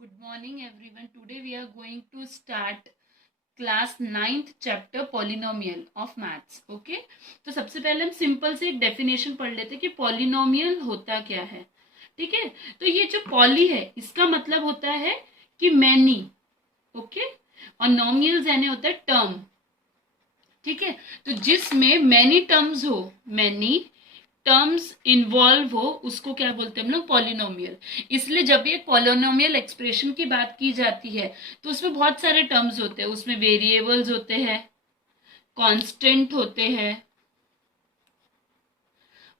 Good morning everyone. Today we are going to start class 9th chapter polynomial of maths. Okay, तो सबसे पहले हम simple से एक डेफिनेशन पढ़ लेते हैं कि पॉलिनोमियल होता क्या है. ठीक है, तो ये जो पॉली है इसका मतलब होता है कि मैनी. ओके, और नोमियल्स यानी होता है टर्म. ठीक है, तो जिसमें मैनी टर्म्स हो, मैनी टर्म्स इन्वॉल्व हो, उसको क्या बोलते हैं हम लोग? पॉलिनोमियल. इसलिए जब ये पॉलिनोमियल एक्सप्रेशन की बात की जाती है तो उसमें बहुत सारे टर्म्स होते हैं. उसमें वेरिएबल्स होते हैं, कांस्टेंट होते हैं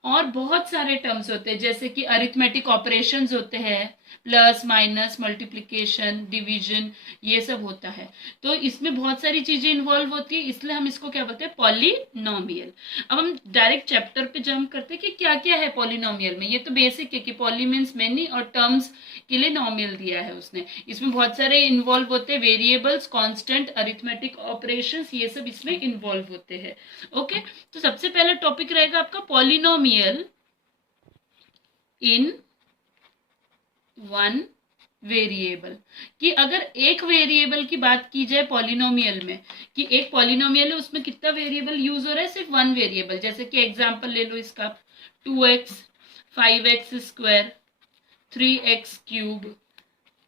और बहुत सारे टर्म्स होते हैं, जैसे कि अरिथमेटिक ऑपरेशंस होते हैं, प्लस माइनस मल्टीप्लिकेशन डिवीजन, ये सब होता है. तो इसमें बहुत सारी चीजें इन्वॉल्व होती है, इसलिए हम इसको क्या बोलते हैं? पॉलिनोमियल. अब हम डायरेक्ट चैप्टर पे जंप करते हैं कि क्या क्या है पॉलिनोमियल में. ये तो बेसिक है कि पॉली मीन्स मेनी और टर्म्स के लिए नोमियल दिया है उसने. इसमें बहुत सारे इन्वॉल्व होते हैं, वेरिएबल्स, कांस्टेंट, अरिथमेटिक ऑपरेशंस, ये सब इसमें इन्वॉल्व होते हैं. ओके, तो सबसे पहला टॉपिक रहेगा आपका पॉलिनोमियल इन वन वेरिएबल. कि अगर एक वेरिएबल की बात की जाए पॉलिनोमियल में, कि एक पॉलिनोमियल है उसमें कितना वेरिएबल यूज हो रहा है? सिर्फ वन वेरिएबल. जैसे कि एग्जांपल ले लो इसका, 2x 5x square 3x cube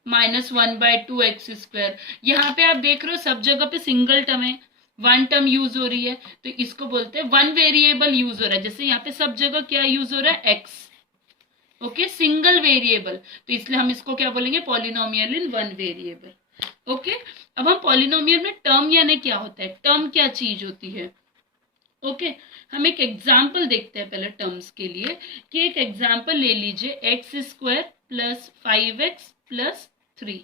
-1/2x². यहाँ पे आप देख रहे हो सब जगह पे सिंगल टर्म है, वन टर्म यूज हो रही है, तो इसको बोलते हैं वन वेरिएबल यूज हो रहा है. जैसे यहाँ पे सब जगह क्या यूज हो रहा है? x. ओके, सिंगल वेरिएबल, तो इसलिए हम इसको क्या बोलेंगे? Polynomial in one variable. Okay, अब हम पॉलिनोमियल में टर्म यानी क्या होता है, टर्म क्या चीज होती है. ओके, हम एक एग्जाम्पल देखते हैं पहले टर्म्स के लिए. कि एक एग्जाम्पल ले लीजिए, x² + 5x + 3.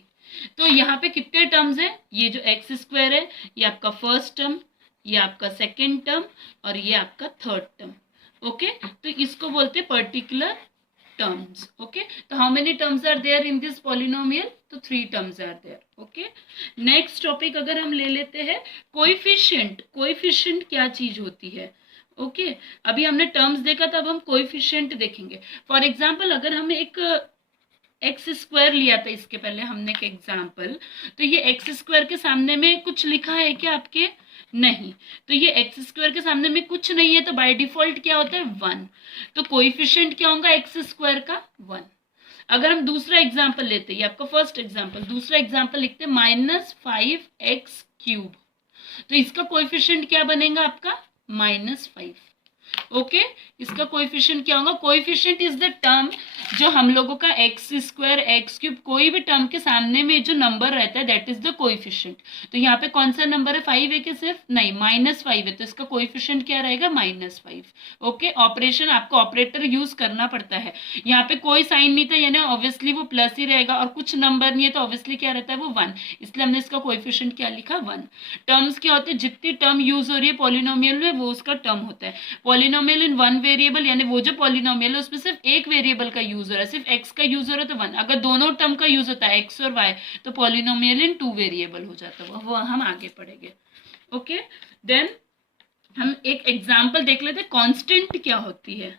तो यहाँ पे कितने टर्म्स हैं? ये जो x² है ये आपका फर्स्ट टर्म, ये आपका सेकेंड टर्म और ये आपका थर्ड टर्म. ओके, तो इसको बोलते हैं पर्टिकुलर टर्म्स. ओके, तो how many terms are there in this polynomial? तो 3 terms are there. Okay, next topic अगर हम ले लेते हैं कोएफिशिएंट. कोएफिशिएंट क्या चीज होती है? ओके, अभी हमने टर्म्स देखा था, अब हम कोएफिशिएंट देखेंगे. फॉर एग्जांपल अगर हम एक x² लिया था, इसके पहले हमने एक एग्जांपल, तो ये x² के सामने में कुछ लिखा है क्या आपके? नहीं. तो ये x² के सामने में कुछ नहीं है, तो बाय डिफॉल्ट क्या होता है? 1. तो कोएफिशिएंट क्या होगा x² का? 1. अगर हम दूसरा एग्जांपल लेते हैं, ये आपका फर्स्ट एग्जांपल, दूसरा एग्जांपल लिखते हैं -5x³. तो इसका कोएफिशिएंट क्या बनेगा आपका? -5. ओके, इसका कोएफिशिएंट क्या होगा? कोएफिशिएंट इज द टर्म जो हम लोगों का x² x³ कोई भी टर्म के सामने में जो नंबर रहता है दैट इज द कोएफिशिएंट. तो यहाँ पे कौन सा नंबर है? 5 है कि सिर्फ? नहीं, -5 है, तो इसका कोएफिशिएंट क्या रहेगा? -5. ओके, ऑपरेशन आपको ऑपरेटर यूज करना पड़ता है. यहाँ पे कोई साइन नहीं था यानी ऑब्वियसली वो प्लस ही रहेगा, और कुछ नंबर नहीं है तो ऑब्वियसली क्या रहता है? वो 1. इसलिए हमने इसका कोएफिशिएंट क्या लिखा? 1. टर्म्स क्या होते हैं? जितनी टर्म यूज हो रही है पॉलिनोमियल में वो उसका टर्म होता है. पॉलिनोमियल इन वन वेरिएबल यानी वो जो पॉलिनोमियल है उसमें सिर्फ एक वेरिएबल का यूज हो रहा है, सिर्फ x का यूज हो रहा है तो 1. अगर दोनों टर्म का यूज होता है x और y तो पॉलिनोमियल इन 2 वेरिएबल हो जाता है. वो हम आगे पढ़ेंगे. ओके, देन हम एक एग्जांपल देख लेते हैं. कांस्टेंट क्या होती है?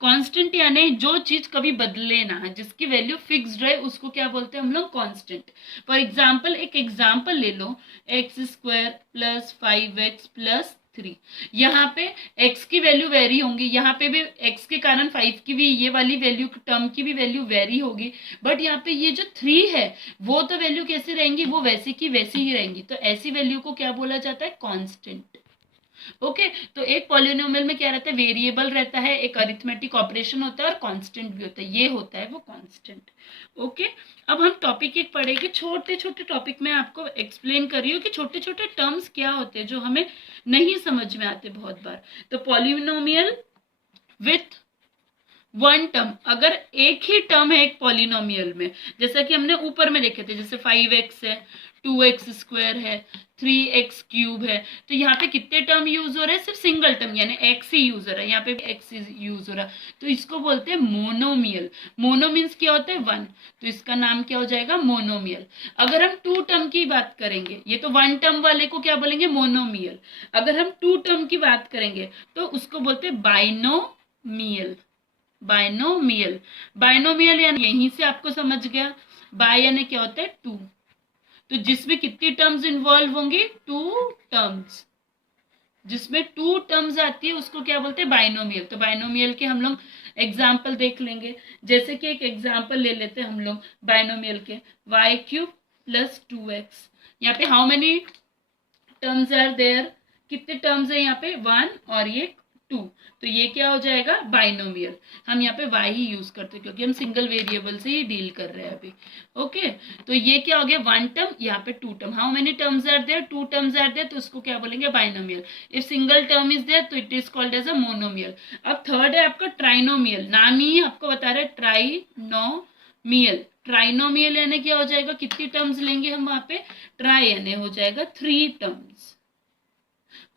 कांस्टेंट यानी जो चीज कभी बदले ना है, जिसकी वैल्यू फिक्स्ड रहे, उसको क्या बोलते हैं हम लोग? कांस्टेंट. फॉर एग्जांपल एक एग्जांपल ले लो, x² + 5x + 3. यहाँ पे x की वैल्यू वेरी होंगी, यहाँ पे भी x के कारण 5 की भी ये वाली वैल्यू, टर्म की भी वैल्यू वेरी होगी, बट यहाँ पे ये जो 3 है वो तो वैल्यू कैसे रहेंगी? वो वैसे की वैसी ही रहेंगी. तो ऐसी वैल्यू को क्या बोला जाता है? कांस्टेंट. ओके, तो एक पॉलिनोमियल में क्या रहता है? वेरिएबल रहता है, एक अरिथमेटिक ऑपरेशन होता है और कांस्टेंट भी होता है. ये होता है वो कांस्टेंट. ओके, अब हम टॉपिक एक पढ़ेंगे. छोटे छोटे टॉपिक में आपको एक्सप्लेन कर रही हूँ कि छोटे छोटे टर्म्स क्या होते हैं जो हमें नहीं समझ में आते बहुत बार. तो पॉलिनोमियल विथ वन टर्म, अगर एक ही टर्म है एक पॉलिनोमियल में, जैसा कि हमने ऊपर में देखे थे, जैसे 5x है, 2x² है, 3x³ है, तो यहाँ पे कितने टर्म यूज हो रहे हैं? सिर्फ सिंगल टर्म यानी x ही यूज हो रहा है, यहाँ पे भी x यूज हो रहा है, तो इसको बोलते हैं मोनोमियल. मोनो मीन्स क्या होता है? 1. तो इसका नाम क्या हो जाएगा? मोनोमियल. अगर हम 2 टर्म की बात करेंगे, ये तो 1 टर्म वाले को क्या बोलेंगे? मोनोमियल. अगर हम 2 टर्म की बात करेंगे तो उसको बोलते हैं बाइनोमियल. बाइनोमियल. बाइनोमियल यानी यहीं से आपको समझ गया, बाय यानी क्या होता है 2, तो जिसमें कितनी टर्म्स इन्वॉल्व होंगी 2 टर्म्स, जिसमें 2 टर्म्स आती है उसको क्या बोलते हैं बाइनोमियल। तो बाइनोमियल के हम लोग एग्जाम्पल देख लेंगे, जैसे कि एक एग्जाम्पल ले लेते हैं हम लोग बाइनोमियल के, वाई क्यूब प्लस 2x। यहाँ पे how many terms are there, कितने टर्म्स है यहाँ पे 1 और ये 2, तो ये क्या हो जाएगा बाइनोमियल। हम यहाँ पे y ही यूज करते हैं क्योंकि हम सिंगल वेरिएबल से ही डील कर रहे हैं अभी। ओके, तो ये क्या हो गया 1 टर्म, यहाँ पे 2 term. How many terms are there, 2 terms are there, तो उसको क्या बोलेंगे binomial. If single term is there तो it is called as a monomial. अब थर्ड है आपका ट्राइनोमियल, नाम ही आपको बता रहे ट्राइनोमियल। ट्राइनोमियल यानी क्या हो जाएगा, कितनी टर्म्स लेंगे हम वहां पे, ट्राई यानी हो जाएगा 3 टर्म्स।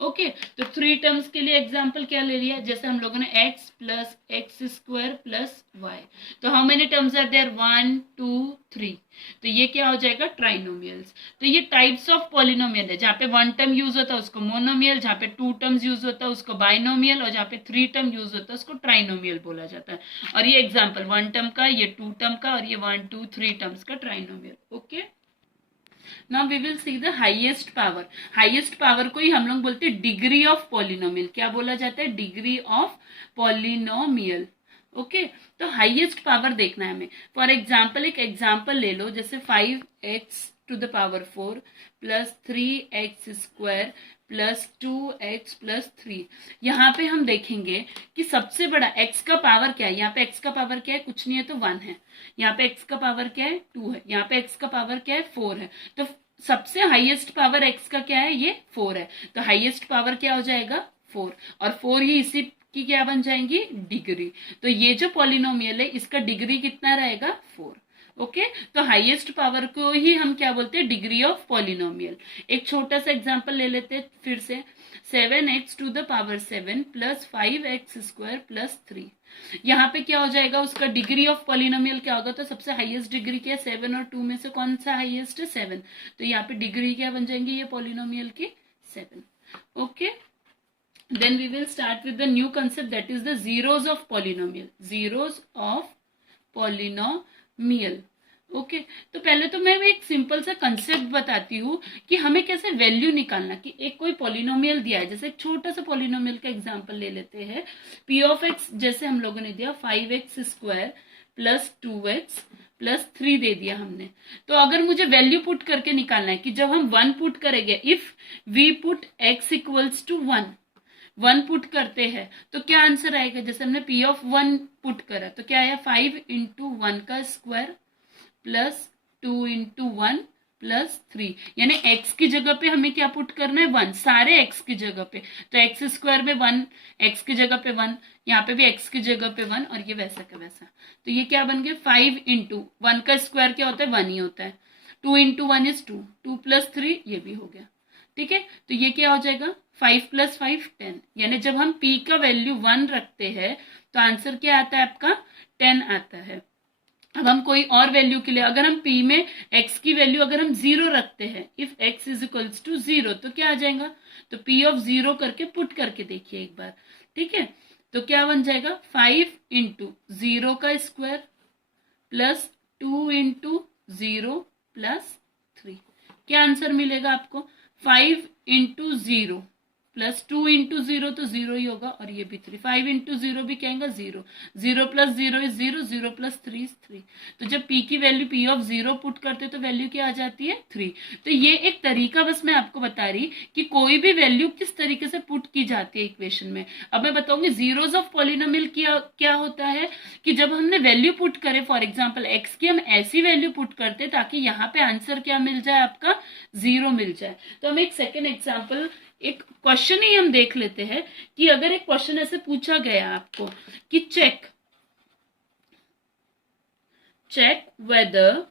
ओके, तो 3 टर्म्स के लिए एग्जांपल क्या ले लिया, जैसे हम लोगों ने x plus x square plus y, तो how many terms are there 1 2 3, तो ये क्या हो जाएगा ट्राइनोमियल्स। तो ये टाइप्स ऑफ पॉलिनोमियल है, जहाँ पे 1 टर्म यूज होता है उसको मोनोमियल, जहाँ पे 2 टर्म्स यूज होता है उसको बाइनोमियल, और जहाँ पे 3 टर्म यूज होता है उसको ट्राइनोमियल बोला जाता है। और ये एग्जाम्पल 1 टर्म का, ये 2 टर्म का, और ये 1 2 3 टर्म्स का trinomial. Okay, now we will see the highest power. Highest power को ही हम लोग बोलते हैं डिग्री ऑफ पॉलिनोमियल। क्या बोला जाता है, डिग्री ऑफ पॉलिनोमियल। ओके, तो हाईएस्ट पावर देखना है हमें। फॉर एग्जाम्पल एक एग्जाम्पल ले लो, जैसे 5x to the power 4 plus 3x square plus 2x plus 3। यहाँ पे हम देखेंगे कि सबसे बड़ा x का पावर क्या है। यहाँ पे x का पावर क्या है, कुछ नहीं है तो 1 है। यहाँ पे x का पावर क्या है 2 है। यहाँ पे x का पावर क्या है 4 है। तो सबसे हाईएस्ट पावर x का क्या है, ये 4 है। तो हाईएस्ट पावर क्या हो जाएगा 4, और 4 ही इसी की क्या बन जाएंगी डिग्री। तो ये जो पॉलिनोमियल है इसका डिग्री कितना रहेगा 4। ओके, तो हाईएस्ट पावर को ही हम क्या बोलते हैं डिग्री ऑफ पॉलिनोमियल। एक छोटा सा एग्जांपल ले लेते हैं फिर से, 7x to the power 7 plus 5x square plus 3। यहाँ पे क्या हो जाएगा, उसका डिग्री ऑफ पॉलिनोमियल क्या होगा, तो सबसे हाईएस्ट डिग्री क्या है 7 और 2 में से कौन सा हाईएस्ट है 7, तो यहाँ पे डिग्री क्या बन जाएंगी ये पॉलिनोमियल की 7। Okay, then we will start with the new concept, that is the zeros of polynomial, zeros of polynomial। Okay, तो पहले तो मैं एक सिंपल सा कंसेप्ट बताती हूँ कि हमें कैसे वैल्यू निकालना, कि एक कोई पॉलिनोमियल दिया है, जैसे एक छोटा सा पॉलिनोमियल का एग्जांपल ले लेते हैं, p ऑफ x जैसे हम लोगों ने दिया 5x square plus 2x plus 3 दे दिया हमने। तो अगर मुझे वैल्यू पुट करके निकालना है कि जब हम 1 पुट करेंगे, if we put x equals to 1 put करते हैं तो क्या आंसर आएगा, जैसे हमने p ऑफ 1 पुट करा तो क्या आया 5 इंटू 1 का स्क्वायर प्लस 2 इंटू 1 प्लस 3, यानी x की जगह पे हमें क्या पुट करना है 1, सारे x की जगह पे। तो एक्स स्क्वायर में 1, x की जगह पे 1, यहाँ पे भी x की जगह पे 1, और ये वैसा का वैसा। तो ये क्या बन गया 5 इंटू 1 का स्क्वायर क्या होता है 1 ही होता है, 2 इंटू 1 इज 2, 2 प्लस 3 ये भी हो गया। ठीक है, तो ये क्या हो जाएगा 5 प्लस 5 10, यानी जब हम p का वैल्यू 1 रखते हैं तो आंसर क्या आता है आपका 10 आता है। अब हम कोई और वैल्यू के लिए, अगर हम p में x की वैल्यू अगर हम 0 रखते हैं, if x is equals to 0, तो क्या आ जाएगा, तो p ऑफ 0 करके पुट करके देखिए एक बार। ठीक है, तो क्या बन जाएगा 5 इंटू 0 का स्क्वायर प्लस 2 इंटू 0 प्लस 3। क्या आंसर मिलेगा आपको 5 इंटू 0 प्लस 2 इंटू 0, तो 0 ही होगा, और ये भी 3, 5 इंटू 0 भी क्या आएगा 0, 0 प्लस 0 इज 0, 0 प्लस 3 इज 3। तो जब p की वैल्यू p ऑफ 0 पुट करते तो वैल्यू क्या आ जाती है 3। तो ये एक तरीका बस मैं आपको बता रही कि कोई भी वैल्यू किस तरीके से पुट की जाती है इक्वेशन में। अब मैं बताऊंगी जीरोस ऑफ पॉलिनोमियल क्या होता है, कि जब हमने वैल्यू पुट करे, फॉर एग्जाम्पल x की हम ऐसी वैल्यू पुट करते ताकि यहाँ पे आंसर क्या मिल जाए आपका 0 मिल जाए। तो हम एक सेकेंड एग्जाम्पल, एक क्वेश्चन ही हम देख लेते हैं कि अगर एक क्वेश्चन ऐसे पूछा गया आपको कि चेक वेदर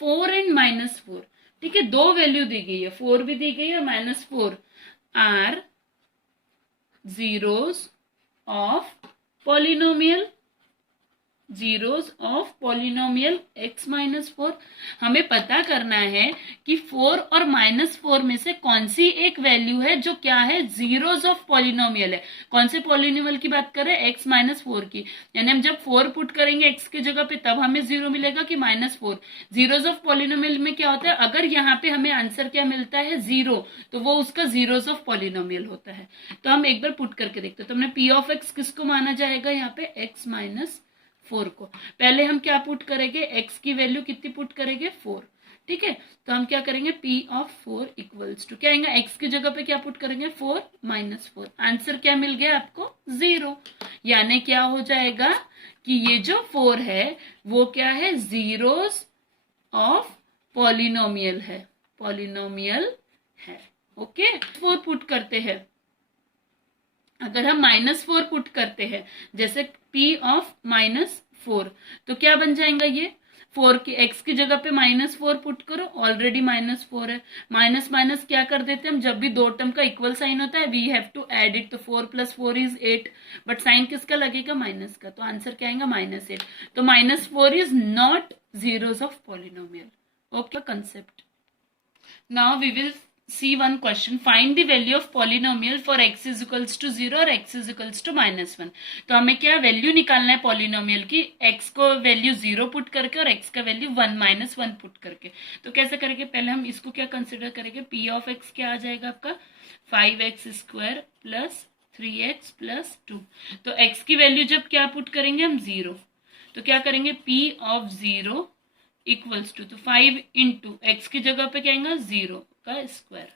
4 एंड -4, ठीक है, दो वैल्यू दी गई है, 4 भी दी गई है -4 are zeros of polynomial zeros of polynomial x minus 4। हमें पता करना है कि 4 और -4 में से कौन सी एक वैल्यू है जो क्या है, जीरोस ऑफ पॉलिनोमियल है। कौन से पॉलिनोमियल की बात कर रहे हैं, x माइनस 4 की। यानी हम जब 4 पुट करेंगे x की जगह पे तब हमें 0 मिलेगा कि -4। जीरोस ऑफ पॉलिनोमियल में क्या होता है, अगर यहाँ पे हमें आंसर क्या मिलता है 0, तो वो उसका जीरोस ऑफ पॉलिनोमियल होता है। तो हम एक बार पुट करके देखते हैं। तो हमने p ऑफ x किसको माना जाएगा, यहाँ पे x माइनस 4 को। पहले हम क्या पुट करेंगे, x की वैल्यू कितनी पुट करेंगे, 4। ठीक है, तो हम क्या करेंगे, p ऑफ 4 इक्वल्स टू क्या आएगा, x की जगह पे क्या पुट करेंगे, 4 माइनस 4। आंसर क्या मिल गया आपको, 0। यानी क्या हो जाएगा कि ये जो 4 है वो क्या है, जीरोस ऑफ पॉलिनोमियल है, पॉलिनोमियल है। ओके, 4 पुट करते हैं। अगर हम -4 पुट करते हैं, जैसे p ऑफ -4, तो क्या बन जाएगा ये, 4 की x की जगह पे -4 पुट करो, ऑलरेडी -4 है। माइनस माइनस क्या कर देते हैं हम, जब भी दो टर्म का इक्वल साइन होता है we have to add it. तो 4 + 4 इज 8, बट साइन किसका लगेगा, माइनस का। तो आंसर क्या आएगा, -8। तो -4 is not zeros of polynomial. Okay concept. Now we will see one question. Find the value of polynomial for x is equals to 0 और x is equals to -1. तो हमें क्या वैल्यू निकालना है पॉलिनोमियल की, x को वैल्यू 0 पुट करके और x का वैल्यू 1 -1 पुट करके। तो कैसे करेंगे, पहले हम इसको क्या कंसिडर करेंगे, p ऑफ x क्या आ जाएगा आपका, 5x² प्लस 3x प्लस 2। तो x की वैल्यू जब क्या पुट करेंगे हम, 0, तो क्या करेंगे, p ऑफ 0 इक्वल्स टू, तो 5 इंटू एक्स की जगह पे क्या आएगा, 0 का स्क्वायर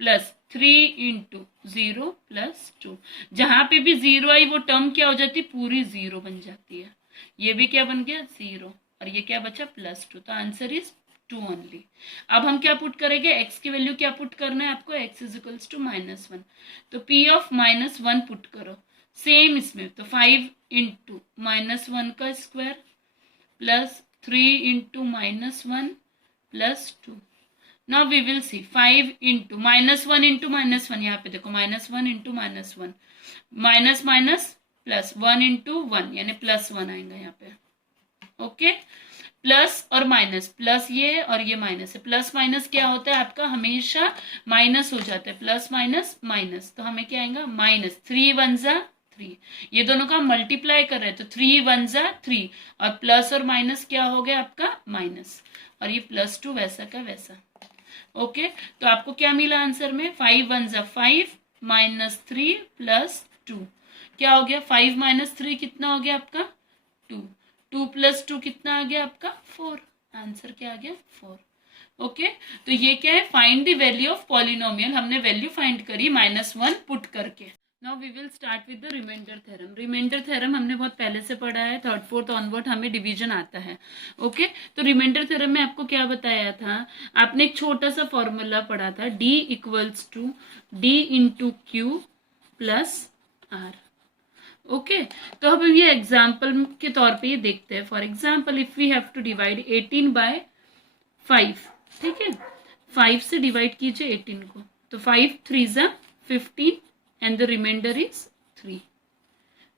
प्लस 3 इंटू 0 प्लस 2। जहां पे भी 0 आई वो टर्म क्या हो जाती है, पूरी 0 बन जाती है। ये भी क्या बन गया, 0, और ये क्या बचा, +2। तो आंसर इज 2 ओनली। अब हम क्या पुट करेंगे, एक्स की वैल्यू क्या पुट करना है आपको, x इज इक्वल्स टू -1। तो p ऑफ -1 पुट करो, सेम इसमें। तो 5 इंटू -1 का square plus 3 into -1 plus 2। Now we will see 5 into -1 into -1, यहाँ पे देखो -1 into -1, minus minus plus 1 into 1 यानी +1 आएगा यहाँ पे। ओके, प्लस और माइनस, प्लस ये और ये माइनस है। प्लस माइनस क्या होता है आपका, हमेशा माइनस हो जाता है, प्लस माइनस माइनस। तो हमें क्या आएगा, -3 × 1 = 3। ये दोनों का मल्टीप्लाई कर रहे हैं, तो 3 × 1 = 3, और प्लस और माइनस क्या हो गया आपका, माइनस, और ये +2 वैसा का वैसा। ओके, तो आपको क्या मिला आंसर में, 5 × 1 = 5 -3 प्लस 2। क्या हो गया, 5 - 3 कितना हो गया आपका, 2। 2 + 2 कितना आ गया आपका, 4। आंसर क्या आ गया, 4। ओके, तो ये क्या है, find the value of polynomial. हमने वैल्यू फाइंड करी -1 पुट करके। Now we will start with the remainder theorem. Remainder theorem हमने बहुत पहले से पढ़ा है, 3rd 4th ऑनवर्ड हमें डिवीजन आता है। ओके, तो रिमाइंडर थ्योरम में आपको क्या बताया था, आपने एक छोटा सा फॉर्मूला पढ़ा था, d = d × q + r। Okay, तो अब हम ये एग्जाम्पल के तौर पे ये देखते हैं। For example, if we have to divide 18 by 5, ठीक है, 5 से डिवाइड कीजिए 18 को, तो 5 × 3 = 15 and the remainder is 3।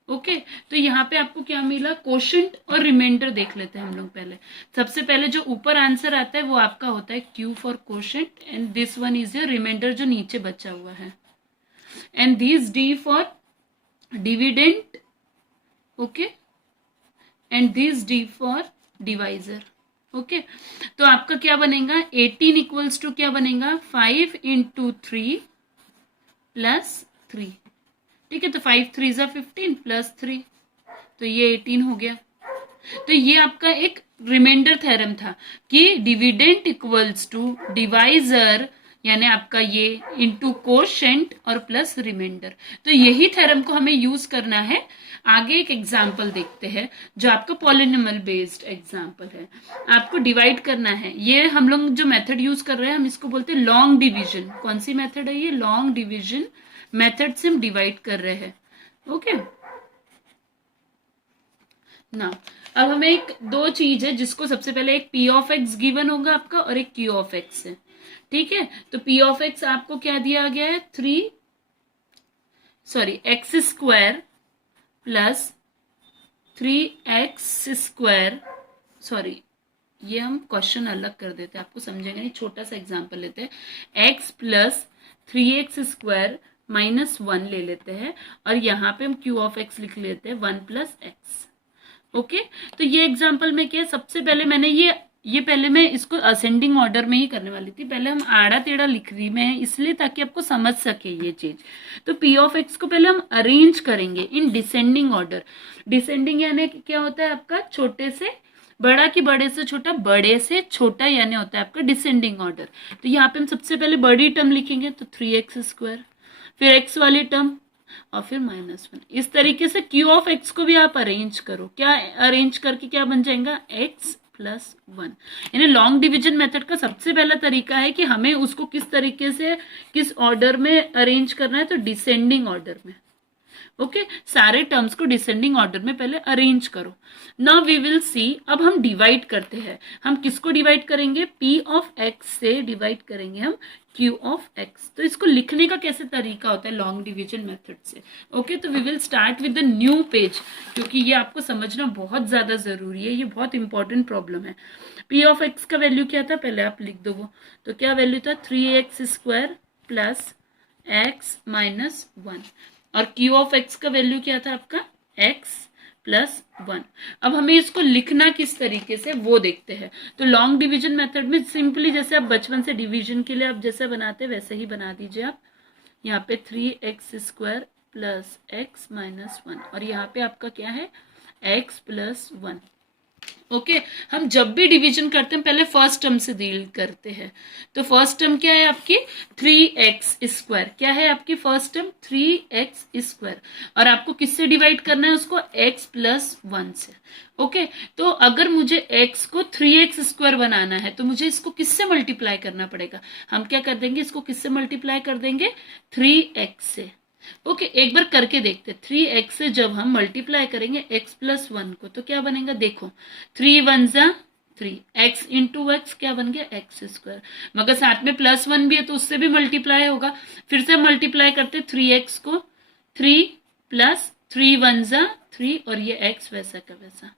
Okay, तो यहाँ पे आपको क्या मिला, कोशेंट और रिमाइंडर देख लेते हैं हम लोग पहले। सबसे पहले जो ऊपर आंसर आता है वो आपका होता है Q for quotient, and this one is your remainder जो नीचे बचा हुआ है, and this D for dividend, okay, and this D for divisor. Okay, तो आपका क्या बनेगा, 18 इक्वल्स टू क्या बनेगा, 5 × 3 + 3। ठीक है, तो 5 × 3 = 15 + 3, तो ये 18 हो गया। तो ये आपका एक रिमाइंडर थ्योरम था कि डिविडेंड इक्वल्स टू डिवाइजर, यानी आपका ये इनटू कोशेंट और प्लस रिमाइंडर। तो यही थ्योरम को हमें यूज करना है। आगे एक एग्जाम्पल देखते हैं जो आपका पॉलिनोमियल बेस्ड एग्जाम्पल है। आपको डिवाइड करना है, ये हम लोग जो मेथड यूज कर रहे हैं हम इसको बोलते हैं लॉन्ग डिवीजन। कौन सी मेथड है ये, लॉन्ग डिवीजन मेथड से हम डिवाइड कर रहे हैं। ओके, ना अब हमें एक दो चीज है जिसको सबसे पहले एक p ऑफ x गिवन होगा आपका और एक q ऑफ x है। ठीक है, तो p ऑफ x आपको क्या दिया गया है, x² + 3x², सॉरी ये हम क्वेश्चन अलग कर देते हैं, आपको समझेंगे नहीं, छोटा सा एग्जांपल लेते हैं, x प्लस 3x² माइनस 1 ले लेते हैं और यहाँ पे हम q ऑफ x लिख लेते हैं 1 प्लस x। ओके, तो ये एग्जांपल में क्या है, सबसे पहले मैंने ये पहले मैं इसको असेंडिंग ऑर्डर में ही करने वाली थी, पहले हम आड़ा टेढ़ा लिख रही मैं इसलिए ताकि आपको समझ सके ये चीज। तो p ऑफ x को पहले हम अरेंज करेंगे इन डिसेंडिंग ऑर्डर। डिसेंडिंग यानी क्या होता है आपका, छोटे से बड़ा कि बड़े से छोटा, बड़े से छोटा यानी होता है आपका डिसेंडिंग ऑर्डर। तो यहाँ पे हम सबसे पहले बड़ी टर्म लिखेंगे तो 3x², फिर x वाली टर्म और फिर -1। इस तरीके से q ऑफ x को भी आप अरेंज करो, क्या अरेंज करके क्या बन जाएगा, x प्लस 1। यानी लॉन्ग डिवीजन मेथड का सबसे पहला तरीका है कि हमें उसको किस तरीके से किस ऑर्डर में अरेंज करना है, तो डिसेंडिंग ऑर्डर में। ओके, सारे टर्म्स को डिसेंडिंग ऑर्डर में पहले अरेंज करो। नाउ वी विल सी, अब हम डिवाइड करते हैं, हम किसको डिवाइड करेंगे, p ऑफ x से डिवाइड करेंगे हम q ऑफ x। तो इसको लिखने का कैसे तरीका होता है लॉन्ग डिवीजन मेथड से। ओके, तो we will start with the new page, क्योंकि ये आपको समझना बहुत ज्यादा जरूरी है, ये बहुत इंपॉर्टेंट प्रॉब्लम है। p ऑफ x का वैल्यू क्या था, पहले आप लिख दो वो, तो क्या वैल्यू था 3x² प्लस x माइनस 1, और q ऑफ x का वैल्यू क्या था आपका, x प्लस 1। अब हमें इसको लिखना किस तरीके से वो देखते हैं। तो लॉन्ग डिवीजन मेथड में सिंपली जैसे आप बचपन से डिवीजन के लिए आप जैसे बनाते हैं वैसे ही बना दीजिए आप। यहाँ पे 3x² प्लस x माइनस 1 और यहाँ पे आपका क्या है, x प्लस 1। ओके, हम जब भी डिवीजन करते हैं पहले फर्स्ट टर्म से डील करते हैं। तो फर्स्ट टर्म क्या है आपकी, 3x², क्या है आपकी फर्स्ट टर्म 3x², और आपको किससे डिवाइड करना है उसको, x प्लस 1 से। ओके, तो अगर मुझे x को 3x² बनाना है तो मुझे इसको किससे मल्टीप्लाई करना पड़ेगा, हम क्या कर देंगे, इसको किससे मल्टीप्लाई कर देंगे, 3x से। ओके, एक बार करके देखते, 3x से जब हम मल्टीप्लाई करेंगे x प्लस 1 को तो क्या बनेगा, देखो 3 1 जा 3, x इंटू x क्या बन गया, x², मगर साथ में +1 भी है तो उससे भी मल्टीप्लाई होगा। फिर से मल्टीप्लाई करते 3x को, 3 प्लस 3 1 जा 3 और ये x वैसा का वैसा।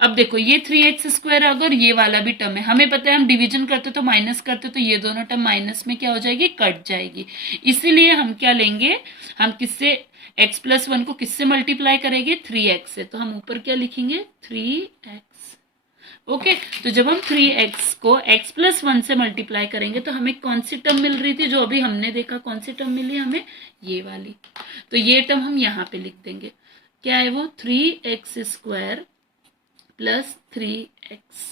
अब देखो ये 3x² अगर ये वाला भी टर्म है, हमें पता है हम डिवीजन करते तो माइनस करते तो ये दोनों टर्म माइनस में क्या हो जाएगी, कट जाएगी। इसीलिए हम क्या लेंगे, हम किससे x प्लस 1 को किससे मल्टीप्लाई करेंगे, 3x से। तो हम ऊपर क्या लिखेंगे, 3x। ओके, तो जब हम 3x को x प्लस 1 से मल्टीप्लाई करेंगे तो हमें कौन सी टर्म मिल रही थी, जो अभी हमने देखा, कौन सी टर्म मिली हमें, ये वाली। तो ये टर्म हम यहाँ पे लिख देंगे, क्या है वो, 3x² प्लस 3x।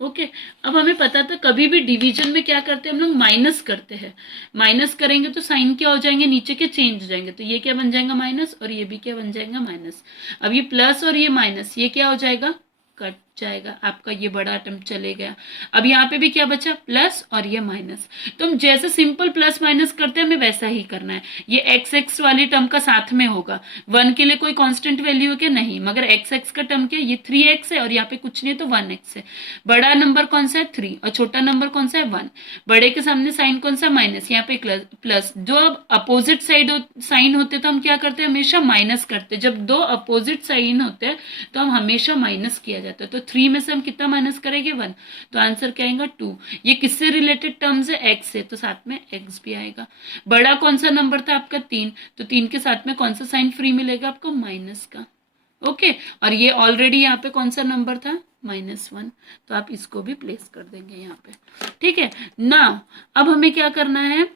ओके, अब हमें पता था कभी भी डिवीजन में क्या करते हैं हम लोग, माइनस करते हैं। माइनस करेंगे तो साइन क्या हो जाएंगे, नीचे के चेंज हो जाएंगे, तो ये क्या बन जाएगा माइनस और ये भी क्या बन जाएगा माइनस। अब ये प्लस और ये माइनस ये क्या हो जाएगा, कट जाएगा, आपका ये बड़ा टर्म चले गया। अब यहाँ पे भी क्या बचा, प्लस और ये माइनस। तो हम जैसे सिंपल प्लस माइनस करते हैं हमें वैसा ही करना है। ये एक्स एक्स वाली टर्म का साथ में होगा, 1 के लिए कोई कांस्टेंट वैल्यू है क्या, नहीं, मगर एक्स एक्स का टर्म क्या, ये 3x है और यहाँ पे कुछ नहीं तो 1x है। बड़ा नंबर कौन सा है, 3, और छोटा नंबर कौन सा है, 1। बड़े के सामने साइन कौन सा, माइनस, यहाँ पे प्लस। जो अब अपोजिट साइड साइन होते तो हम क्या करते हैं, हमेशा माइनस करते। जब दो अपोजिट साइन होते हैं तो हम हमेशा माइनस किया जाता है। तो 3 में से हम कितना माइनस करेंगे, 1, तो आंसर क्या आएगा 2। ये किससे रिलेटेड टर्म्स है, x से, तो साथ में x भी आएगा। बड़ा कौन सा नंबर था आपका, 3, तो 3 के साथ में कौन सा साइन फ्री मिलेगा आपको, माइनस का। ओके, और ये ऑलरेडी यहाँ पे कौन सा नंबर था, -1, तो आप इसको भी प्लेस कर देंगे यहाँ पे। ठीक है ना, अब हमें क्या करना है,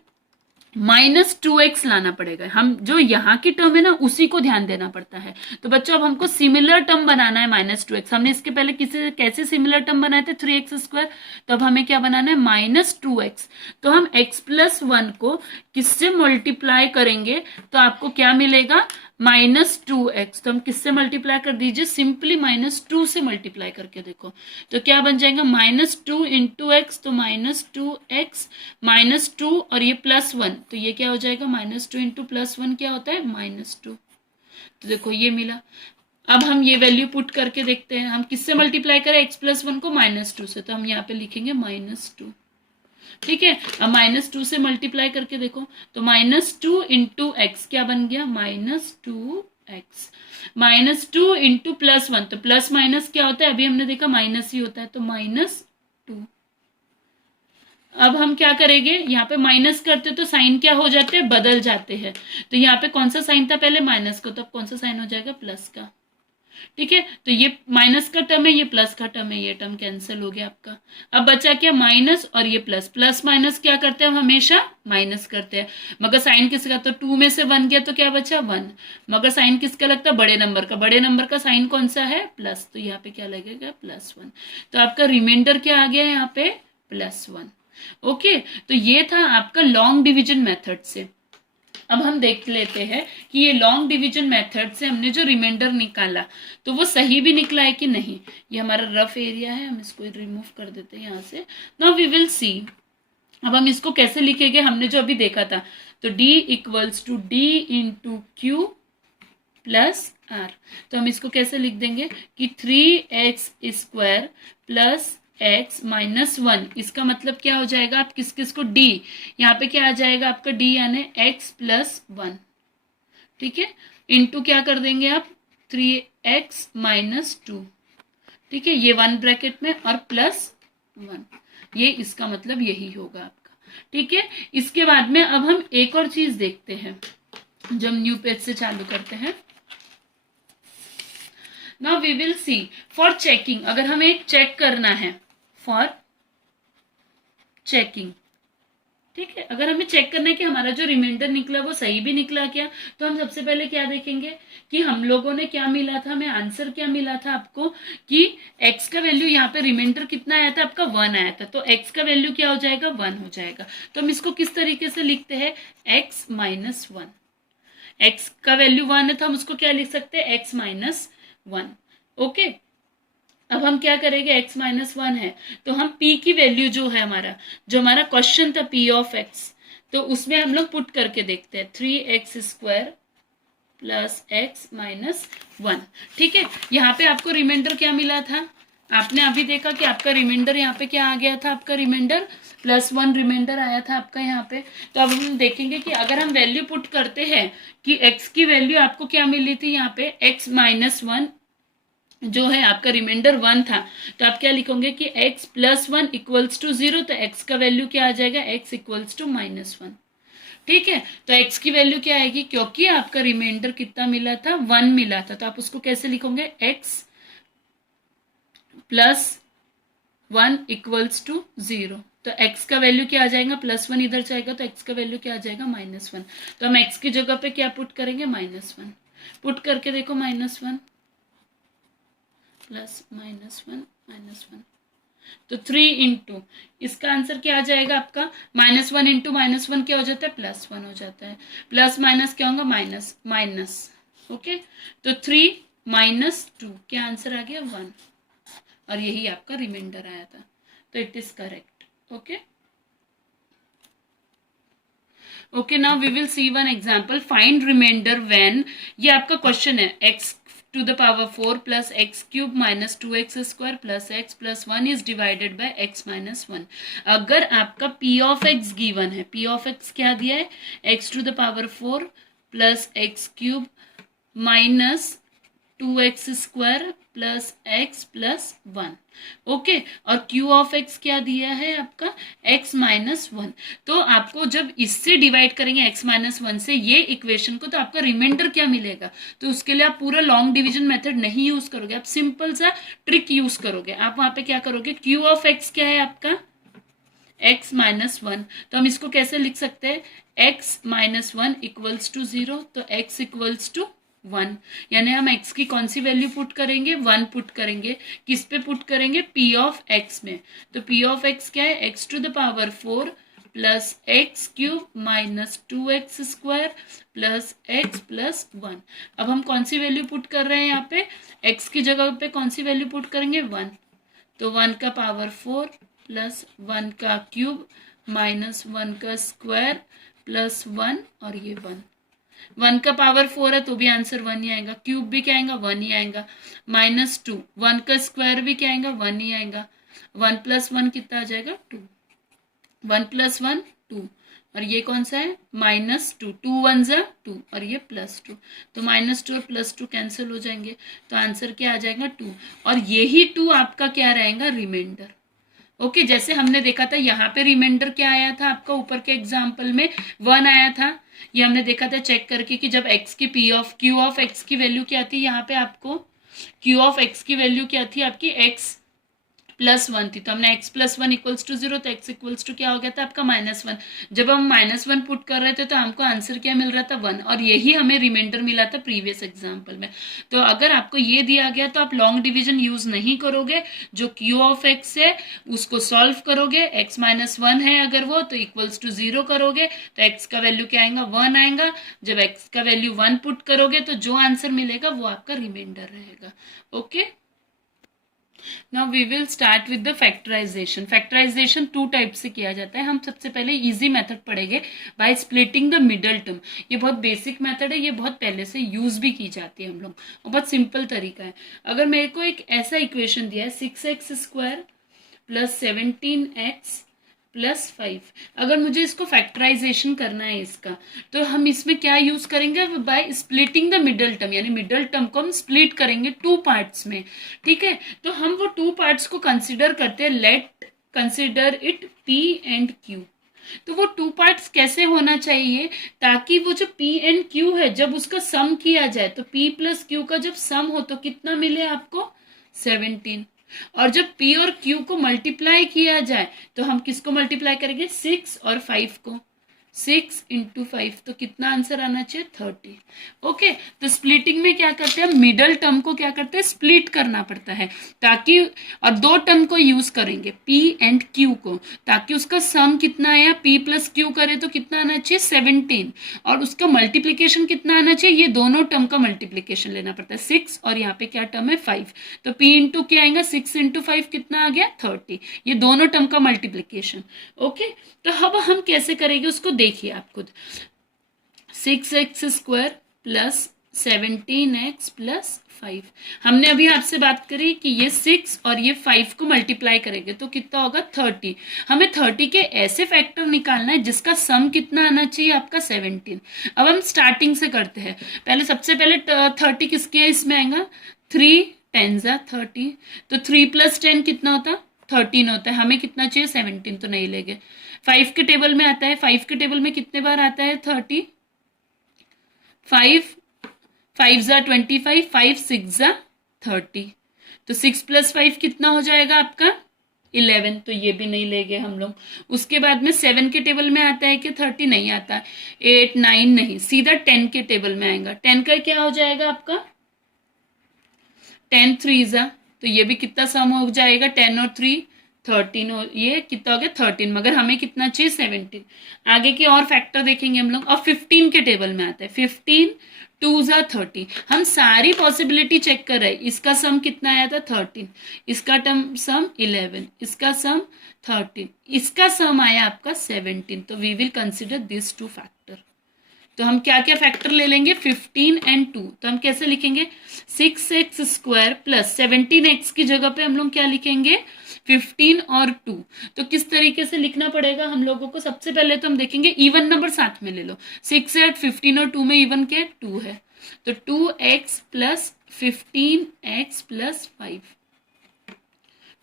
-2x लाना पड़ेगा। हम जो यहाँ की टर्म है ना उसी को ध्यान देना पड़ता है। तो बच्चों अब हमको सिमिलर टर्म बनाना है -2x। हमने इसके पहले कैसे सिमिलर टर्म बनाए थे, 3x², तो अब हमें क्या बनाना है, -2x। तो हम x प्लस 1 को किससे मल्टीप्लाई करेंगे तो आपको क्या मिलेगा, -2x। तो हम किससे मल्टीप्लाई कर दीजिए, सिंपली -2 से मल्टीप्लाई करके देखो तो क्या बन जाएगा, -2 इंटू x, तो -2x -2 और ये +1, तो ये क्या हो जाएगा, -2 इंटू +1 क्या होता है, -2। तो देखो ये मिला। अब हम ये वैल्यू पुट करके देखते हैं, हम किससे मल्टीप्लाई करें, x प्लस 1 को -2 से, तो हम यहाँ पे लिखेंगे -2। ठीक है, अब -2 से मल्टीप्लाई करके देखो तो -2 इंटू एक्स क्या बन गया, -2 एक्स -2 इंटू +1, तो प्लस माइनस क्या होता है, अभी हमने देखा माइनस ही होता है, तो -2। अब हम क्या करेंगे, यहाँ पे माइनस करते तो साइन क्या हो जाते हैं, बदल जाते हैं। तो यहाँ पे कौन सा साइन था पहले, माइनस को, तो अब कौन सा साइन हो जाएगा, प्लस का। ठीक है, तो ये माइनस का टर्म है, ये प्लस का टर्म है, ये टर्म कैंसिल हो गया आपका। अब बचा क्या, माइनस और ये प्लस। प्लस माइनस क्या करते हैं हम, हमेशा माइनस करते हैं। मगर साइन किसका, तो 2 में से 1 गया तो क्या बचा, 1। मगर साइन किसका लगता है, बड़े नंबर का। बड़े नंबर का साइन कौन सा है, प्लस, तो यहाँ पे क्या लगेगा, +1। तो आपका रिमाइंडर क्या आ गया यहाँ पे, +1। ओके, तो ये था आपका लॉन्ग डिवीजन मेथड से। अब हम देख लेते हैं कि ये लॉन्ग डिवीजन मेथड से हमने जो रिमाइंडर निकाला तो वो सही भी निकला है कि नहीं। ये हमारा रफ एरिया है, हम इसको रिमूव कर देते हैं यहाँ से। नाउ वी विल सी, अब हम इसको कैसे लिखेंगे, हमने जो अभी देखा था, तो D = D × Q + R। तो हम इसको कैसे लिख देंगे कि 3x² + x -1, इसका मतलब क्या हो जाएगा, आप किस किस को, D, यहाँ पे क्या आ जाएगा आपका D यानी x + 1। ठीक है, इंटू क्या कर देंगे आप, 3x - 2। ठीक है, ये 1 ब्रैकेट में और +1, ये इसका मतलब यही होगा आपका। ठीक है, इसके बाद में अब हम एक और चीज देखते हैं, जब न्यू पेज से चालू करते हैं। Now we will see for checking, अगर हमें चेक करना है, फॉर चेकिंग। ठीक है, अगर हमें चेक करना है कि हमारा जो रिमाइंडर निकला वो सही भी निकला क्या, तो हम सबसे पहले क्या देखेंगे कि हम लोगों ने क्या मिला था, हमें आंसर क्या मिला था आपको, कि x का वैल्यू, यहाँ पे रिमाइंडर कितना आया था आपका, 1 आया था, तो x का वैल्यू क्या हो जाएगा, 1 हो जाएगा। तो हम इसको किस तरीके से लिखते हैं, x - 1। x का वैल्यू 1 है तो हम उसको क्या लिख सकते हैं, x - 1। ओके, अब हम क्या करेंगे, x - 1 है तो हम p की वैल्यू जो है हमारा, जो हमारा क्वेश्चन था p ऑफ x, तो उसमें हम लोग पुट करके देखते हैं, 3x² + x - 1। ठीक है, यहाँ पे आपको रिमाइंडर क्या मिला था, आपने अभी देखा कि आपका रिमाइंडर यहाँ पे क्या आ गया था, आपका रिमाइंडर +1 रिमाइंडर आया था आपका यहाँ पे। तो अब हम देखेंगे कि अगर हम वैल्यू पुट करते हैं कि x की वैल्यू आपको क्या मिली थी, यहाँ पे x - 1 जो है आपका रिमाइंडर 1 था, तो आप क्या लिखोगे कि x + 1 = 0, तो x का वैल्यू क्या आ जाएगा, x = -1। ठीक है, तो x की वैल्यू क्या आएगी, क्योंकि आपका रिमाइंडर कितना मिला था, 1 मिला था, तो आप उसको कैसे लिखोगे, x + 1 = 0। तो x का वैल्यू क्या आ जाएगा, +1 इधर जाएगा तो x का वैल्यू क्या आ जाएगा, -1। तो हम x की जगह पे क्या पुट करेंगे, -1 पुट करके देखो, -1 + -1 तो 3 इंटू, इसका आंसर क्या आ जाएगा आपका, -1 इंटू -1 क्या हो जाता है, +1 हो जाता है। प्लस माइनस क्या होगा, माइनस माइनस। ओके, तो 3 - 2 क्या आंसर आ गया, 1, और यही आपका रिमाइंडर आया था, तो it is correct. Okay okay, now we will see one example, find remainder when, ये आपका क्वेश्चन है, x⁴ + x³ - 2x² + x + 1 is divided by x - 1। अगर आपका p ऑफ x गिवन है, p ऑफ x क्या दिया है, x⁴ + x³ - 2x² + x + 1। Okay, और q ऑफ x क्या दिया है आपका, x - 1। तो आपको जब इससे डिवाइड करेंगे x - 1 से ये इक्वेशन को, तो आपका रिमाइंडर क्या मिलेगा, तो उसके लिए आप पूरा लॉन्ग डिवीजन मेथड नहीं यूज करोगे, आप सिंपल सा ट्रिक यूज करोगे। आप वहां पे क्या करोगे, q ऑफ x क्या है आपका, x - 1, तो हम इसको कैसे लिख सकते हैं, x - 1 = 0, तो x = 1, यानी हम x की कौन सी वैल्यू पुट करेंगे, 1 पुट करेंगे। किस पे पुट करेंगे, p ऑफ x में। तो p ऑफ x क्या है, x⁴ + x³ - 2x² + x + 1। अब हम कौन सी वैल्यू पुट कर रहे हैं यहाँ पे, x की जगह पे कौन सी वैल्यू पुट करेंगे, 1, तो 1 का पावर 4 + 1 का क्यूब -1 का स्क्वायर + 1, और ये 1 का पावर 4 है तो भी आंसर 1 ही आएगा, क्यूब भी क्या आएगा, 1 ही आएगा। -2, 1 का स्क्वायर भी क्या आएगा, 1 ही आएगा। 1 + 1 कितना आ जाएगा, 2, 1 + 1 2, और ये कौन सा है -2, 2 1 जा 2 और ये +2, तो -2 और +2 कैंसिल हो जाएंगे, तो आंसर क्या आ जाएगा 2, और यही 2 आपका क्या रहेगा रिमाइंडर। ओके जैसे हमने देखा था यहाँ पे रिमाइंडर क्या आया था आपका ऊपर के एग्जाम्पल में 1 आया था, ये हमने देखा था चेक करके कि जब x की Q ऑफ x की वैल्यू क्या थी, यहाँ पे आपको Q ऑफ x की वैल्यू क्या थी आपकी x +1 थी, तो हमने x +1 = 0, तो x = क्या हो गया था आपका -1। जब हम -1 पुट कर रहे थे तो हमको आंसर क्या मिल रहा था 1, और यही हमें रिमाइंडर मिला था प्रीवियस एग्जाम्पल में। तो अगर आपको ये दिया गया तो आप लॉन्ग डिवीजन यूज नहीं करोगे, जो Q ऑफ x है उसको सॉल्व करोगे, x -1 है अगर वो तो =0 करोगे, तो x का वैल्यू क्या आएगा 1 आएगा। जब x का वैल्यू 1 पुट करोगे तो जो आंसर मिलेगा वो आपका रिमाइंडर रहेगा। Okay Now we will start with the factorization. Factorization 2 type से किया जाता है। हम सबसे पहले इजी मेथड पढ़ेंगे bye splitting the middle term. ये बहुत बेसिक मेथड है, ये बहुत पहले से यूज भी की जाती है हम लोग, और बहुत सिंपल तरीका है। अगर मेरे को एक ऐसा इक्वेशन दिया है 6x² + 17x +5, अगर मुझे इसको फैक्टराइजेशन करना है इसका, तो हम इसमें क्या यूज करेंगे bye splitting the middle term, यानी मिडल टर्म को हम स्प्लिट करेंगे 2 पार्ट्स में। ठीक है, तो हम वो 2 पार्ट्स को कंसिडर करते हैं, late consider it P and Q। तो वो 2 पार्ट्स कैसे होना चाहिए, ताकि वो जो P एंड Q है जब उसका सम किया जाए तो P + Q का जब सम हो तो कितना मिले आपको 17, और जब P और Q को मल्टीप्लाई किया जाए तो हम किसको मल्टीप्लाई करेंगे 6 और 5 को, 6 × 5, तो कितना आंसर आना चाहिए 30। ओके, तो स्प्लिटिंग में क्या करते हैं, मिडल टर्म को क्या करते हैं स्प्लिट करना पड़ता है, ताकि, और 2 टर्म को यूज करेंगे P एंड Q को, ताकि उसका सम कितना आया P + Q करे तो कितना आना चाहिए 17, और उसका मल्टीप्लीकेशन कितना आना चाहिए, ये दोनों टर्म का मल्टीप्लीकेशन लेना पड़ता है 6, और यहाँ पे क्या टर्म है 5, तो P इंटू क्या आएगा 6 × 5 कितना आ गया 30, ये दोनों टर्म का मल्टीप्लीकेशन। ओके, तो अब हम कैसे करेंगे उसको देखिए आप खुद। 6x² + 17x + 5, हमने अभी आपसे बात करी कि ये 6 और ये 5 को मल्टीप्लाई करेंगे तो कितना होगा 30। हमें 30 के ऐसे फैक्टर निकालना है जिसका सम कितना आना चाहिए आपका 17। अब हम स्टार्टिंग से करते हैं, पहले सबसे पहले 30 किसके है इसमें आएगा 3 10 30, तो 3 + 10 कितना होता है 13 होता है, हमें कितना चाहिए 17, तो नहीं लेंगे। 5 के टेबल में आता है, 5 के टेबल में कितने बार आता है 30, 5 5 × 25, 5 6 × 30, तो 6 + 5 कितना हो जाएगा आपका 11, तो ये भी नहीं लेंगे हम लोग। उसके बाद में 7 के टेबल में आता है कि 30, नहीं आता, 8 9 नहीं, सीधा 10 के टेबल में आएगा। 10 का क्या हो जाएगा आपका 10 3 तो ये भी कितना सम हो जाएगा 10 और 3 13, और ये कितना हो गया 13, मगर हमें कितना चाहिए 17। आगे के और फैक्टर देखेंगे हम लोग, और 15 के टेबल में आता है 15 2 30, हम सारी पॉसिबिलिटी चेक कर रहे हैं। इसका सम कितना आया था 13, इसका टर्म सम 11, इसका सम 13, इसका सम आया आपका 17, तो we will consider this 2 factor. तो हम क्या क्या फैक्टर ले लेंगे 15 एंड 2, तो हम कैसे लिखेंगे 6x² + 17x की जगह पे हम लोग क्या लिखेंगे 15 और 2। तो किस तरीके से लिखना पड़ेगा हम लोगों को, सबसे पहले तो हम देखेंगे इवन नंबर साथ में ले लो, 6 है 15 और 2 में इवन क्या है 2 है, तो 2x + 15x + 5।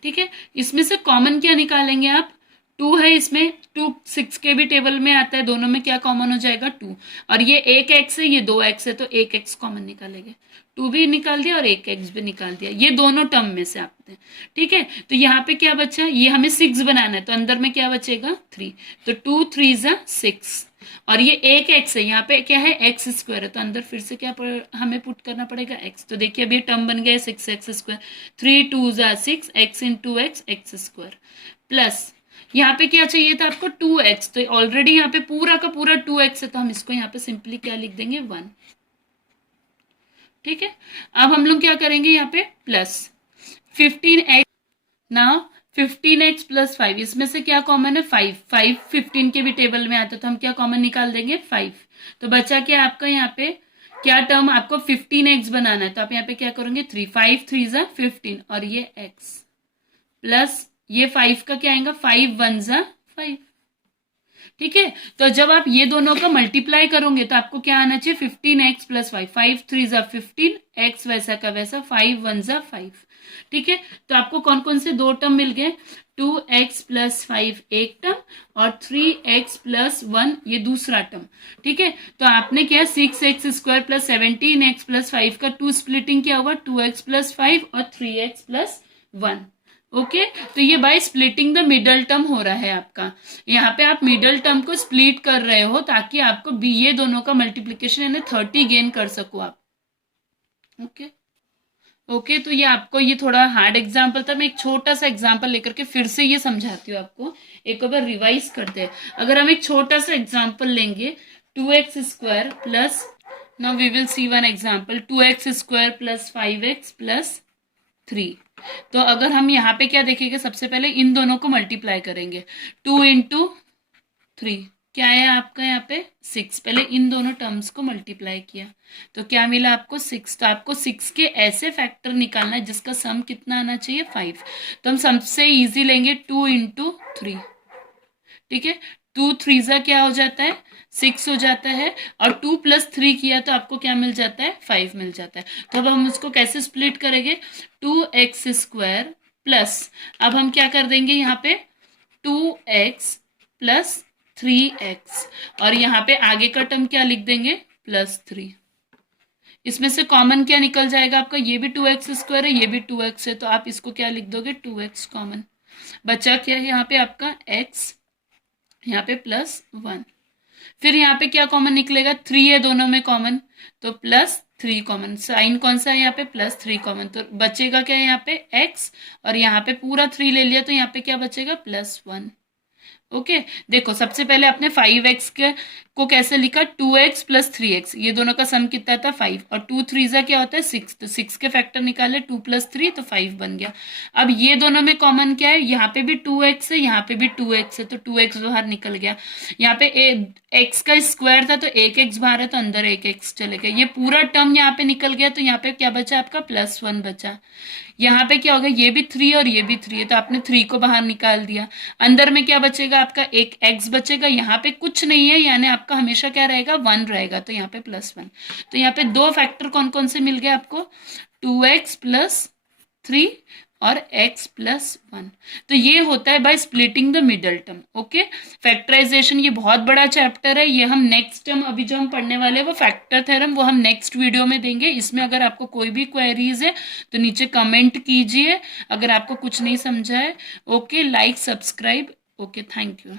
ठीक है, इसमें से कॉमन क्या निकालेंगे आप 2 है इसमें, 2 6 के भी टेबल में आता है, दोनों में क्या कॉमन हो जाएगा 2, और ये 1x है ये 2x है, तो 1x कॉमन निकालेंगे, 2 भी निकाल दिया और 1x भी निकाल दिया, ये दोनों टर्म में से आते हैं। ठीक है, तो यहाँ पे क्या बचा, ये हमें 6 बनाना है, तो अंदर में क्या बचेगा 3, तो 2 3 6, और ये 1x है, यहाँ पे क्या है x² है, तो अंदर फिर से क्या हमें पुट करना पड़ेगा x, तो देखिए अभी टर्म बन गया 6x², 3 2 6 x × x x² plus यहाँ पे क्या चाहिए था आपको 2x, तो ऑलरेडी यहाँ पे पूरा का पूरा 2x है, तो हम इसको यहाँ पे सिंपली क्या लिख देंगे 1। ठीक है, अब हम लोग क्या करेंगे यहाँ पे प्लस 15x, नाउ 15x + 5, इसमें से क्या कॉमन है 5, 5 15 के भी टेबल में आता है, तो हम क्या कॉमन निकाल देंगे 5, तो बचा क्या आपका यहाँ पे क्या टर्म, आपको 15x बनाना है, तो आप यहाँ पे क्या करोगे 3 5 3 15, और ये x प्लस ये 5 का क्या आएगा 5 1 5, ठीक है। तो जब आप ये दोनों का मल्टीप्लाई करोगे तो आपको क्या आना चाहिए, 15x प्लस 5, 5 3 जा 15, x वैसा का वैसा, 5 1 जा 5। ठीक है, तो आपको कौन कौन से दो टर्म मिल गए, 2x प्लस 5 एक टर्म और 3x प्लस 1 ये दूसरा टर्म। ठीक है, तो आपने क्या 6x square plus 17x plus 5 का 2 स्प्लिटिंग क्या हुआ, 2x प्लस 5 और 3x प्लस 1। ओके, तो ये bye splitting the middle term हो रहा है आपका। यहाँ पे आप मिडल टर्म को स्प्लिट कर रहे हो ताकि आपको बी ये दोनों का मल्टीप्लीकेशन यानी 30 गेन कर सको आप। ओके ओके, तो ये आपको ये थोड़ा हार्ड एग्जाम्पल था, मैं एक छोटा सा एग्जाम्पल लेकर के फिर से ये समझाती हूँ आपको, एक बार रिवाइज करते हैं। अगर हम एक छोटा सा एग्जाम्पल लेंगे, 2x square plus, now we will see one example, 2x square plus 5x plus 3। तो अगर हम यहाँ पे क्या देखेंगे, सबसे पहले इन दोनों को मल्टीप्लाई करेंगे, 2 इंटू 3 क्या है आपका यहाँ पे 6, पहले इन दोनों टर्म्स को मल्टीप्लाई किया तो क्या मिला आपको 6। तो आपको 6 के ऐसे फैक्टर निकालना है जिसका सम कितना आना चाहिए 5। तो हम सबसे इजी लेंगे 2 इंटू 3। ठीक है, 2 3 जा क्या हो जाता है 6 हो जाता है, और 2 प्लस 3 किया तो आपको क्या मिल जाता है 5 मिल जाता है। तो अब हम उसको कैसे स्प्लिट करेंगे, 2x स्क्वायर प्लस, अब हम क्या कर देंगे यहाँ पे 2x प्लस 3x, और यहाँ पे आगे का टर्म क्या लिख देंगे प्लस 3। इसमें से कॉमन क्या निकल जाएगा आपका, ये भी 2x स्क्वायर है, ये भी 2x है, तो आप इसको क्या लिख दोगे 2x कॉमन। बचा क्या है यहाँ पे आपका x, यहाँ पे प्लस 1। फिर यहाँ पे क्या कॉमन निकलेगा, 3 है दोनों में कॉमन, तो प्लस 3 कॉमन, साइन कौन सा है यहाँ पे प्लस 3 कॉमन, तो बचेगा क्या यहाँ पे x, और यहाँ पे पूरा 3 ले लिया तो यहाँ पे क्या बचेगा प्लस 1। ओके, देखो सबसे पहले आपने 5x को कैसे लिखा, 2x प्लस 3x, ये दोनों का सम कितना था 5, और 2 3 जा क्या होता है 6, तो 6 के फैक्टर निकाले 2 प्लस 3 तो 5 बन गया। अब ये दोनों में कॉमन क्या है, यहाँ पे भी 2x है, यहाँ पे भी 2x है, तो 2x बाहर निकल गया। यहाँ पे x का स्क्वायर था तो 1x बाहर है तो अंदर 1x चले गया, ये पूरा टर्म यहाँ पे निकल गया, तो यहाँ पे क्या बचा आपका प्लस 1 बचा। यहाँ पे क्या होगा, ये भी 3 और ये भी 3 है तो आपने 3 को बाहर निकाल दिया, अंदर में क्या बचेगा आपका एक x बचेगा, यहाँ पे कुछ नहीं है यानी आपका हमेशा क्या रहेगा 1 रहेगा, तो यहाँ पे प्लस 1। तो यहाँ पे दो फैक्टर कौन कौन से मिल गए आपको, 2x प्लस 3 और x प्लस 1। तो ये होता है by splitting the middle term. Okay, factorization ये बहुत बड़ा चैप्टर है, ये हम नेक्स्ट टर्म अभी जो हम पढ़ने वाले हैं वो फैक्टर थ्योरम, वो हम नेक्स्ट वीडियो में देंगे। इसमें अगर आपको कोई भी क्वेरीज है तो नीचे कमेंट कीजिए अगर आपको कुछ नहीं समझा है। Okay, like subscribe. Okay, thank you.